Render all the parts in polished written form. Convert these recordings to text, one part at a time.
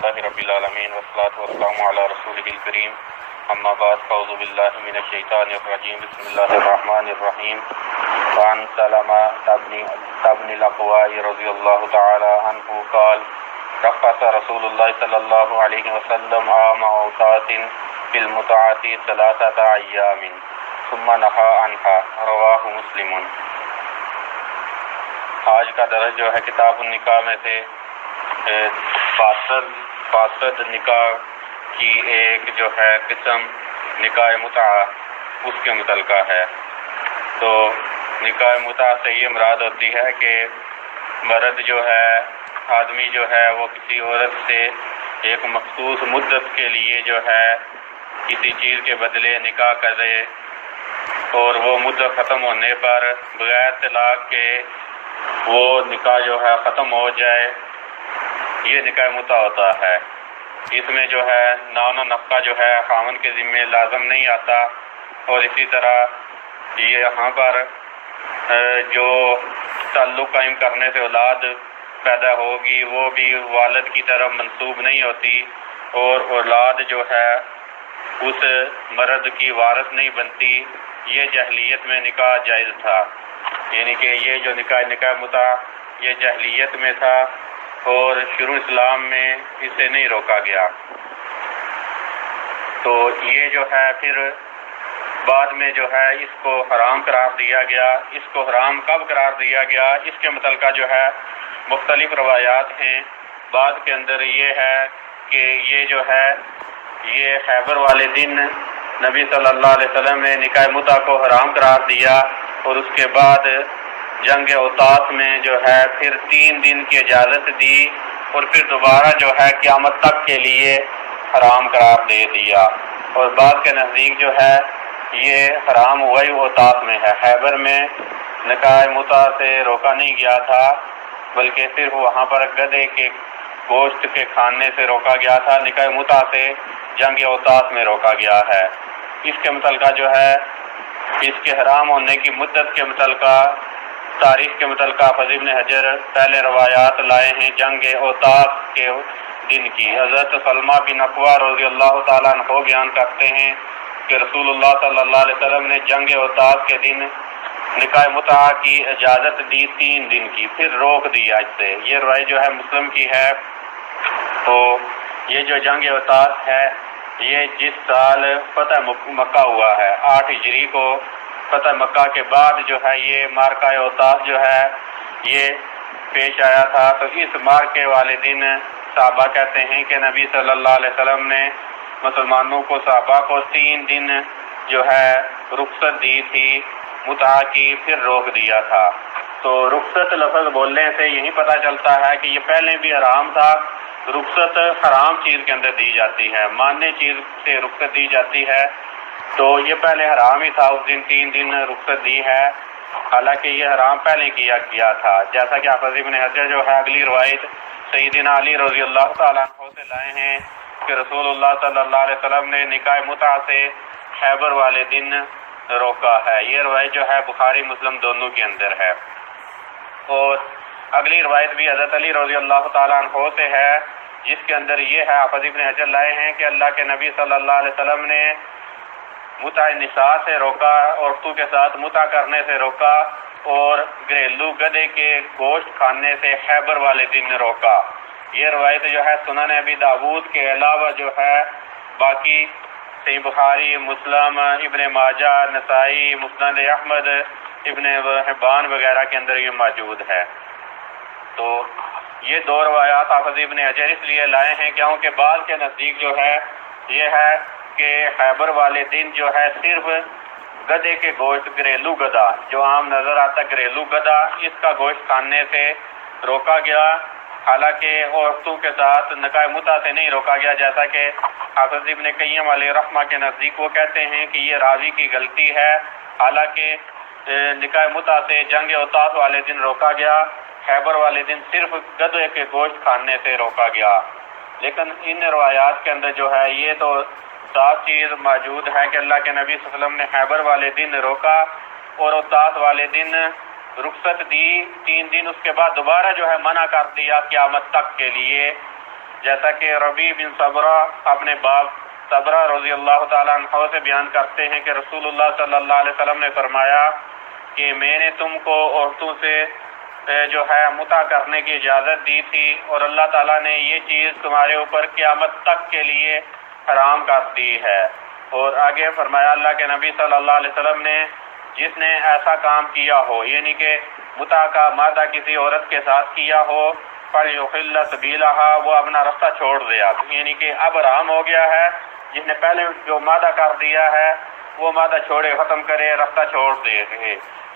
لله رب العالمين والصلاة والسلام على رسوله الكريم اما بعد فاعوذ بالله من الشيطان الرجيم بسم الله الرحمن الرحيم وعن سلمة بن الأكوع رضي الله تعالى عنه قال رخص رسول الله صلى الله عليه وسلم عام عوتات في المتعة 3 أيام ثم نهى عنها رواہ مسلم۔ آج کا درس جو ہے کتاب النکاح میں سے فاسد نکاح کی ایک جو ہے قسم نکاح متعہ اس کے متعلقہ ہے۔ تو نکاح متعہ سے یہ مراد ہوتی ہے کہ مرد جو ہے آدمی جو ہے وہ کسی عورت سے ایک مخصوص مدت کے لیے جو ہے کسی چیز کے بدلے نکاح کرے اور وہ مدت ختم ہونے پر بغیر طلاق کے وہ نکاح جو ہے ختم ہو جائے، یہ نکاح متعہ ہوتا ہے۔ اس میں جو ہے نان و نفقہ جو ہے خاوند کے ذمے لازم نہیں آتا، اور اسی طرح یہ یہاں پر جو تعلق قائم کرنے سے اولاد پیدا ہوگی وہ بھی والد کی طرف منسوب نہیں ہوتی، اور اولاد جو ہے اس مرد کی وارث نہیں بنتی۔ یہ جاہلیت میں نکاح جائز تھا، یعنی کہ یہ جو نکاح متعہ یہ جاہلیت میں تھا اور شروع اسلام میں اسے نہیں روکا گیا۔ تو یہ جو ہے پھر بعد میں جو ہے اس کو حرام قرار دیا گیا۔ اس کو حرام کب قرار دیا گیا اس کے متعلقہ جو ہے مختلف روایات ہیں۔ بعد کے اندر یہ ہے کہ یہ جو ہے یہ خیبر والے دن نبی صلی اللہ علیہ وسلم نے نکاح متعہ کو حرام قرار دیا، اور اس کے بعد جنگ اوطاس میں جو ہے پھر 3 دن کی اجازت دی، اور پھر دوبارہ جو ہے قیامت تک کے لیے حرام قرار دے دیا۔ اور بعد کے نزدیک جو ہے یہ حرام وہی اوطاس میں ہے، خیبر میں نکاح متعہ سے روکا نہیں گیا تھا، بلکہ صرف وہاں پر گدھے کے گوشت کے کھانے سے روکا گیا تھا۔ نکاح متعہ سے جنگ اوطاس میں روکا گیا ہے۔ اس کے متعلقہ جو ہے اس کے حرام ہونے کی مدت کے متعلقہ تاریخ کے متعلقہ حافظ ابن حجر پہلے روایات لائے ہیں جنگ اوطاس کے دن کی۔ حضرت سلمہ بن اکوع رضی اللہ تعالیٰ عنہ بیان کرتے ہیں کہ رسول اللہ صلی اللہ علیہ وسلم نے جنگ اوطاس کے دن نکاح متعہ کی اجازت دی 3 دن کی، پھر روک دیا اس سے۔ یہ روایت جو ہے مسلم کی ہے۔ تو یہ جو جنگ اوطاس ہے یہ جس سال فتح مکہ ہوا ہے 8 ہجری کو، فتح مکہ کے بعد جو ہے یہ مارکہ اوطاس جو ہے یہ پیش آیا تھا۔ تو اس مارکے والے دن صحابہ کہتے ہیں کہ نبی صلی اللہ علیہ وسلم نے مسلمانوں کو صحابہ کو 3 دن جو ہے رخصت دی تھی متعہ کی، پھر روک دیا تھا۔ تو رخصت لفظ بولنے سے یہی پتہ چلتا ہے کہ یہ پہلے بھی حرام تھا۔ رخصت حرام چیز کے اندر دی جاتی ہے، ماننے چیز سے رخصت دی جاتی ہے، تو یہ پہلے حرام ہی تھا۔ اس دن 3 دن رخصت دی ہے، حالانکہ یہ حرام پہلے کیا گیا تھا، جیسا کہ حافظ ابن حجر جو ہے اگلی روایت سیدنا علی رضی اللہ تعالیٰ عنہ سے لائے ہیں کہ رسول اللہ صلی اللہ علیہ وسلم نے نکاح متعہ سے خیبر والے دن روکا ہے۔ یہ روایت جو ہے بخاری مسلم دونوں کے اندر ہے۔ اور اگلی روایت بھی حضرت علی رضی اللہ تعالیٰ عنہ سے ہے، جس کے اندر یہ ہے حافظ ابن حجر لائے ہیں کہ اللہ کے نبی صلی اللہ علیہ وسلم نے متع نساء سے روکا، عورتوں کے ساتھ متع کرنے سے روکا، اور گھریلو گدھے کے گوشت کھانے سے خیبر والے دن روکا۔ یہ روایت جو ہے سنن ابی داؤد کے علاوہ جو ہے باقی صحیح بخاری، مسلم، ابن ماجہ، نسائی، مسند احمد، ابن حبان وغیرہ کے اندر یہ موجود ہے۔ تو یہ 2 روایات حافظ ابن حجر اس لیے لائے ہیں کیونکہ بعض کے نزدیک جو ہے یہ ہے کہ خیبر والے دن جو ہے صرف گدھے کے گوشت، گھریلو گدھا جو عام نظر آتا گھریلو گدھا، اس کا گوشت کھانے سے روکا گیا، حالانکہ عورتوں کے ساتھ نکاح متعہ سے نہیں روکا گیا، جیسا کہ حافظ ابن قیم علیہ رحمہ کے نزدیک وہ کہتے ہیں کہ یہ راوی کی غلطی ہے، حالانکہ نکاح متعہ سے جنگ اوطاس والے دن روکا گیا، خیبر والے دن صرف گدھے کے گوشت کھانے سے روکا گیا۔ لیکن ان روایات کے اندر جو ہے یہ تو صاف چیز موجود ہے کہ اللہ کے نبی صلی اللہ علیہ وسلم نے خیبر والے دن روکا اور اوطاس والے دن رخصت دی 3 دن، اس کے بعد دوبارہ جو ہے منع کر دیا قیامت تک کے لیے۔ جیسا کہ ربیع بن صبرہ اپنے باپ صبرہ رضی اللہ تعالیٰ عنہ سے بیان کرتے ہیں کہ رسول اللہ صلی اللہ علیہ وسلم نے فرمایا کہ میں نے تم کو عورتوں سے جو ہے متع کرنے کی اجازت دی تھی، اور اللہ تعالیٰ نے یہ چیز تمہارے اوپر قیامت تک کے لیے حرام کر دی ہے۔ اور آگے فرمایا اللہ کے نبی صلی اللہ علیہ وسلم نے جس نے ایسا کام کیا ہو، یعنی کہ متع کا مادہ کسی عورت کے ساتھ کیا ہو، فَلْيُحِلَّ سَبِيلَهَا، وہ اپنا رستہ چھوڑ دیا، یعنی کہ اب حرام ہو گیا ہے۔ جس نے پہلے جو مادہ کر دیا ہے وہ مادہ چھوڑے، ختم کرے، رستہ چھوڑ دے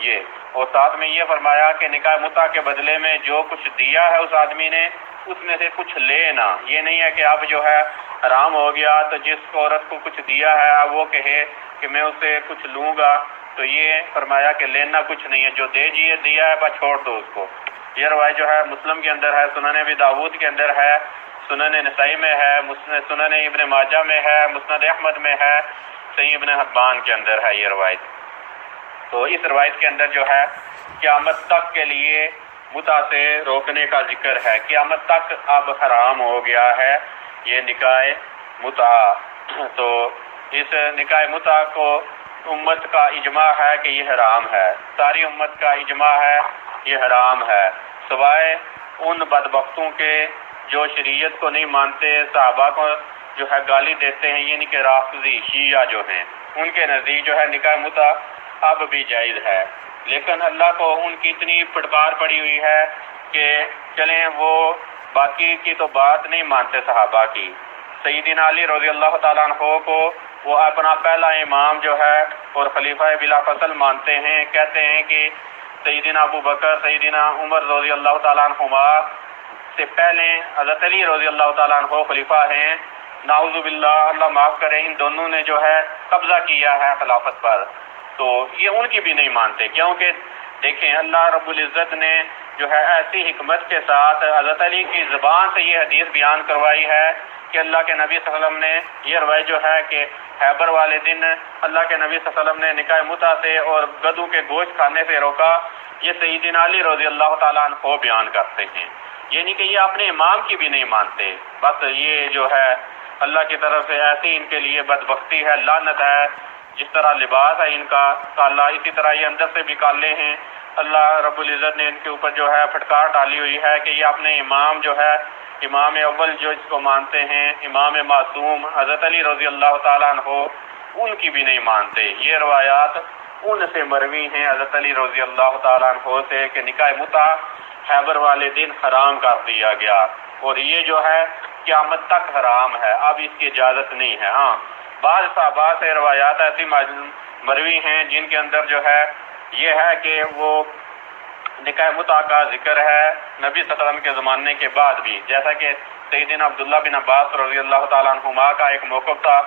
یہ۔ اور ساتھ میں یہ فرمایا کہ نکاح متع کے بدلے میں جو کچھ دیا ہے اس آدمی نے، اس میں سے کچھ لینا، یہ نہیں ہے کہ اب جو ہے حرام ہو گیا تو جس عورت کو کچھ دیا ہے اب وہ کہے کہ میں اسے کچھ لوں گا، تو یہ فرمایا کہ لینا کچھ نہیں ہے، جو دیا ہے بس چھوڑ دو اس کو۔ یہ روایت جو ہے مسلم کے اندر ہے، سنن ابی داؤد کے اندر ہے، سنن نسائی میں ہے، سنن ابن ماجہ میں ہے، مسند احمد میں ہے، صحیح ابن حبان کے اندر ہے یہ روایت۔ تو اس روایت کے اندر جو ہے قیامت تک کے لیے متع سے روکنے کا ذکر ہے، قیامت تک اب حرام ہو گیا ہے یہ نکاح متع۔ تو اس نکاح متع کو امت کا اجماع ہے کہ یہ حرام ہے، ساری امت کا اجماع ہے یہ حرام ہے، سوائے ان بدبختوں کے جو شریعت کو نہیں مانتے، صحابہ کو جو ہے گالی دیتے ہیں، یعنی کہ رافضی شیعہ جو ہیں، ان کے نزدیک جو ہے نکاح متع اب بھی جائز ہے۔ لیکن اللہ کو ان کی اتنی پھٹکار پڑی ہوئی ہے کہ چلیں وہ باقی کی تو بات نہیں مانتے صحابہ کی۔ سیدنا علی رضی اللہ تعالیٰ عنہ کو وہ اپنا پہلا امام جو ہے اور خلیفہ بلا فصل مانتے ہیں، کہتے ہیں کہ سیدنا ابو بکر، سیدنا عمر رضی اللہ تعالیٰ عنہما سے پہلے حضرت علی رضی اللہ تعالیٰ عنہ خلیفہ ہیں، نعوذ باللہ، اللہ معاف کرے، ان دونوں نے جو ہے قبضہ کیا ہے خلافت پر، تو یہ ان کی بھی نہیں مانتے، کیونکہ دیکھیں اللہ رب العزت نے جو ہے ایسی حکمت کے ساتھ حضرت علی کی زبان سے یہ حدیث بیان کروائی ہے کہ اللہ کے نبی صلی اللہ علیہ وسلم نے یہ روایت جو ہے کہ خیبر والے دن اللہ کے نبی صلی اللہ علیہ وسلم نے نکاح متع سے اور گدھوں کے گوشت کھانے سے روکا، یہ سیدنا علی رضی اللہ تعالیٰ عنہ بیان کرتے ہیں، یعنی کہ یہ اپنے امام کی بھی نہیں مانتے۔ بس یہ جو ہے اللہ کی طرف سے ایسی ان کے لیے بدبختی ہے، لعنت ہے، جس طرح لباس ہے ان کا کالا، اسی طرح یہ اندر سے بھی کالے ہیں۔ اللہ رب العزت نے ان کے اوپر جو ہے پھٹکار ڈالی ہوئی ہے کہ یہ اپنے امام جو ہے امام اول جو اس کو مانتے ہیں، امام معصوم حضرت علی رضی اللہ تعالیٰ عنہ، ان کی بھی نہیں مانتے۔ یہ روایات ان سے مروی ہیں حضرت علی رضی اللہ تعالیٰ عنہ سے کہ نکاح متع خیبر والے دن حرام کر دیا گیا، اور یہ جو ہے قیامت تک حرام ہے، اب اس کی اجازت نہیں ہے۔ ہاں بعض صحابہ سے روایات ایسی مروی ہیں جن کے اندر جو ہے یہ ہے کہ وہ نکاح متع کا ذکر ہے نبی صلی اللہ علیہ وسلم کے زمانے کے بعد بھی، جیسا کہ سیدنا عبداللہ بن عباس رضی اللہ تعالیٰ عنہما کا ایک موقف تھا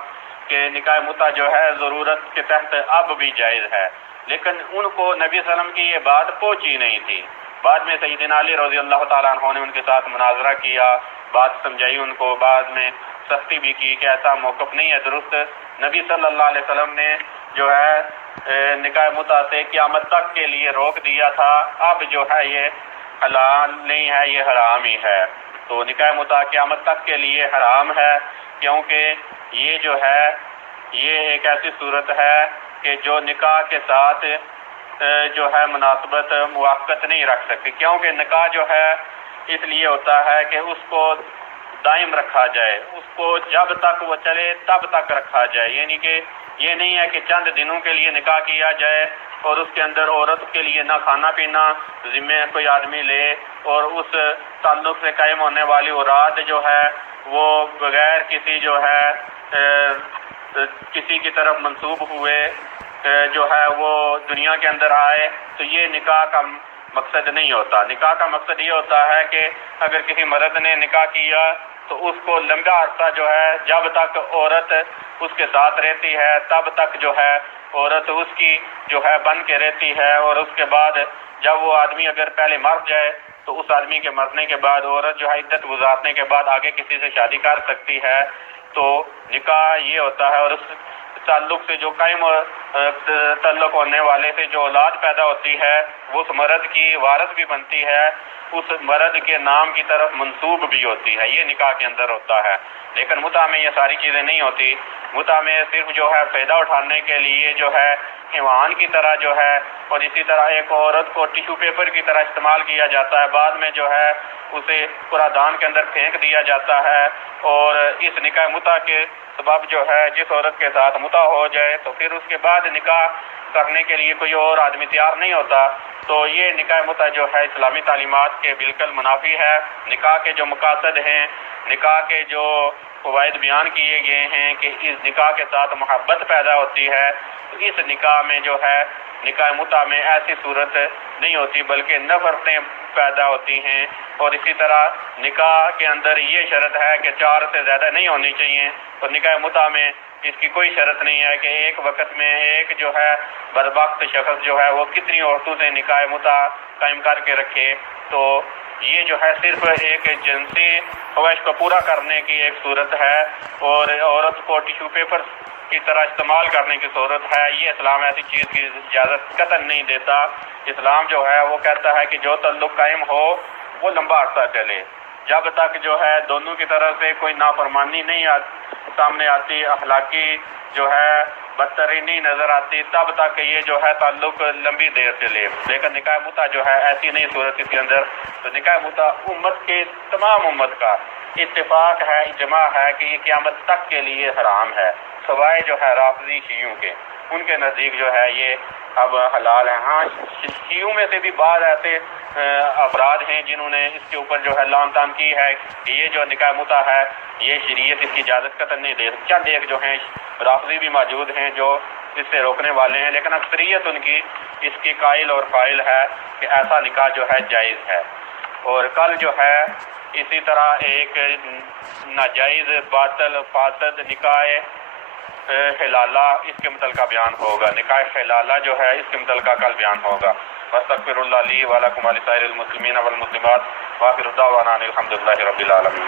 کہ نکاح متع جو ہے ضرورت کے تحت اب بھی جائز ہے، لیکن ان کو نبی صلی اللہ علیہ وسلم کی یہ بات پہنچی نہیں تھی۔ بعد میں سیدنا علی رضی اللہ تعالیٰ عنہ نے ان کے ساتھ مناظرہ کیا، بات سمجھائی ان کو، بعد میں سختی بھی کی کہ ایسا موقف نہیں ہے درست، نبی صلی اللہ علیہ وسلم نے جو ہے نکاح متع سے قیامت تک کے لیے روک دیا تھا، اب جو ہے یہ حلال نہیں ہے، یہ حرام ہی ہے۔ تو نکاح متع قیامت تک کے لیے حرام ہے، کیونکہ یہ جو ہے یہ ایک ایسی صورت ہے کہ جو نکاح کے ساتھ جو ہے مناسبت موافقت نہیں رکھ سکتی، کیونکہ نکاح جو ہے اس لیے ہوتا ہے کہ اس کو دائم رکھا جائے، اس کو جب تک وہ چلے تب تک رکھا جائے، یعنی کہ یہ نہیں ہے کہ چند دنوں کے لیے نکاح کیا جائے اور اس کے اندر عورت کے لیے نہ کھانا پینا ذمہ کوئی آدمی لے، اور اس تعلق سے قائم ہونے والی اوراد جو ہے وہ بغیر کسی جو ہے کسی کی طرف منسوب ہوئے جو ہے وہ دنیا کے اندر آئے، تو یہ نکاح کا مقصد نہیں ہوتا۔ نکاح کا مقصد یہ ہوتا ہے کہ اگر کسی مرد نے نکاح کیا تو اس کو لمبا عرصہ جو ہے جب تک عورت اس کے ساتھ رہتی ہے تب تک جو ہے عورت اس کی جو ہے بن کے رہتی ہے، اور اس کے بعد جب وہ آدمی اگر پہلے مر جائے تو اس آدمی کے مرنے کے بعد عورت جو ہے عدت گزارنے کے بعد آگے کسی سے شادی کر سکتی ہے۔ تو نکاح یہ ہوتا ہے، اور اس تعلق سے جو قائم تعلق ہونے والے سے جو اولاد پیدا ہوتی ہے وہ اس مرد کی وارث بھی بنتی ہے، اس مرد کے نام کی طرف منسوب بھی ہوتی ہے، یہ نکاح کے اندر ہوتا ہے۔ لیکن متع میں یہ ساری چیزیں نہیں ہوتی۔ متع میں صرف جو ہے فائدہ اٹھانے کے لیے جو ہے حیوان کی طرح جو ہے، اور اسی طرح ایک عورت کو ٹیشو پیپر کی طرح استعمال کیا جاتا ہے، بعد میں جو ہے اسے قرآن دان کے اندر پھینک دیا جاتا ہے۔ اور اس نکاح متع کے سبب جو ہے جس عورت کے ساتھ متع ہو جائے تو پھر اس کے بعد نکاح کرنے کے لیے کوئی اور آدمی تیار نہیں ہوتا، تو یہ نکاح متع جو ہے اسلامی تعلیمات کے بالکل منافی ہے۔ نکاح کے جو مقاصد ہیں، نکاح کے جو فوائد بیان کیے گئے ہیں کہ اس نکاح کے ساتھ محبت پیدا ہوتی ہے، تو اس نکاح میں جو ہے نکاح متع میں ایسی صورت نہیں ہوتی بلکہ نفرتیں پیدا ہوتی ہیں۔ اور اسی طرح نکاح کے اندر یہ شرط ہے کہ 4 سے زیادہ نہیں ہونی چاہیے، تو نکاح متع میں اس کی کوئی شرط نہیں ہے کہ ایک وقت میں ایک جو ہے بدبخت شخص جو ہے وہ کتنی عورتوں سے نکاح متع قائم کر کے رکھے۔ تو یہ جو ہے صرف ایک جنسی خواہش کو پورا کرنے کی ایک صورت ہے، اور عورت کو ٹیشو پیپر کی طرح استعمال کرنے کی صورت ہے۔ یہ اسلام ایسی چیز کی اجازت قطعاً نہیں دیتا۔ اسلام جو ہے وہ کہتا ہے کہ جو تعلق قائم ہو وہ لمبا عرصہ چلے، جب تک جو ہے دونوں کی طرف سے کوئی نافرمانی نہیں سامنے آتی، اخلاقی جو ہے بدترینی نظر آتی، تب تک یہ جو ہے تعلق لمبی دیر چلے۔ لیکن نکاح متع جو ہے ایسی نہیں صورت اس کے اندر۔ تو نکاح متع امت کے تمام امت کا اتفاق ہے، اجماع ہے کہ یہ قیامت تک کے لیے حرام ہے، سوائے جو ہے رافضی شیعوں کے، ان کے نزدیک جو ہے یہ اب حلال ہے۔ ہاں شیعوں میں سے بھی بعض ایسے افراد ہیں جنہوں نے اس کے اوپر جو ہے لعن طعن کی ہے کہ یہ جو نکاح متع ہے یہ شریعت اس کی اجازت قطعاً نہیں دے۔ چند ایک جو ہیں رافضی بھی موجود ہیں جو اس سے روکنے والے ہیں، لیکن اکثریت ان کی اس کی قائل اور فائل ہے کہ ایسا نکاح جو ہے جائز ہے۔ اور کل جو ہے اسی طرح ایک ناجائز باطل فاسد نکاح حلالہ اس کے متعلقہ بیان ہوگا۔ نکاح حلالہ جو ہے اس کے متعلقہ کل بیان ہوگا۔ واستغفر اللہ لی ولکم ولسائر المسلمین والمسلمات وآخر دعوانا ان الحمد للہ رب العالمین۔